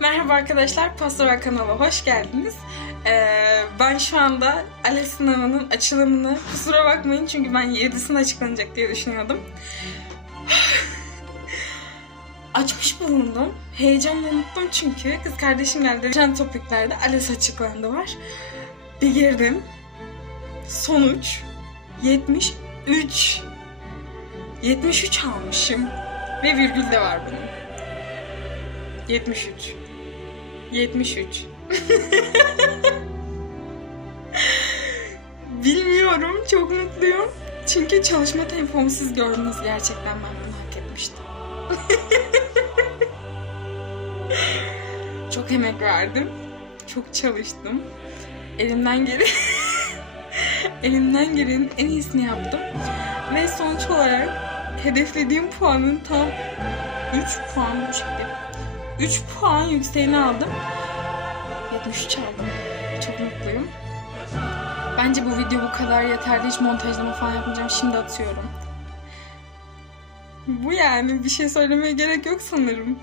Merhaba arkadaşlar, Pastora kanala hoş geldiniz. Ee, ben şu anda ALES sınavının açılımını, kusura bakmayın çünkü ben 7'sinde açıklanacak diye düşünüyordum. Açmış bulundum. Heyecanla unuttum çünkü. Kız kardeşim geldi. Geçen topiklerde ALES açıklandı var. Bir girdim. Sonuç 73. 73 almışım. Ve virgül de var bunun. 73. 73. Bilmiyorum, çok mutluyum. Çünkü çalışma tempomu siz gördünüz. Gerçekten ben bunu hak etmiştim. çok emek verdim. Çok çalıştım. Elimden geri elimden gelenin en iyisini yaptım. Ve sonuç olarak hedeflediğim puanın tam 3 puan bu şekilde. 3 puan yükseğini aldım. 73 aldım. Çok mutluyum. Bence bu video bu kadar yeterli. Hiç montajlama falan yapmayacağım. Şimdi atıyorum. Bu yani bir şey söylemeye gerek yok sanırım.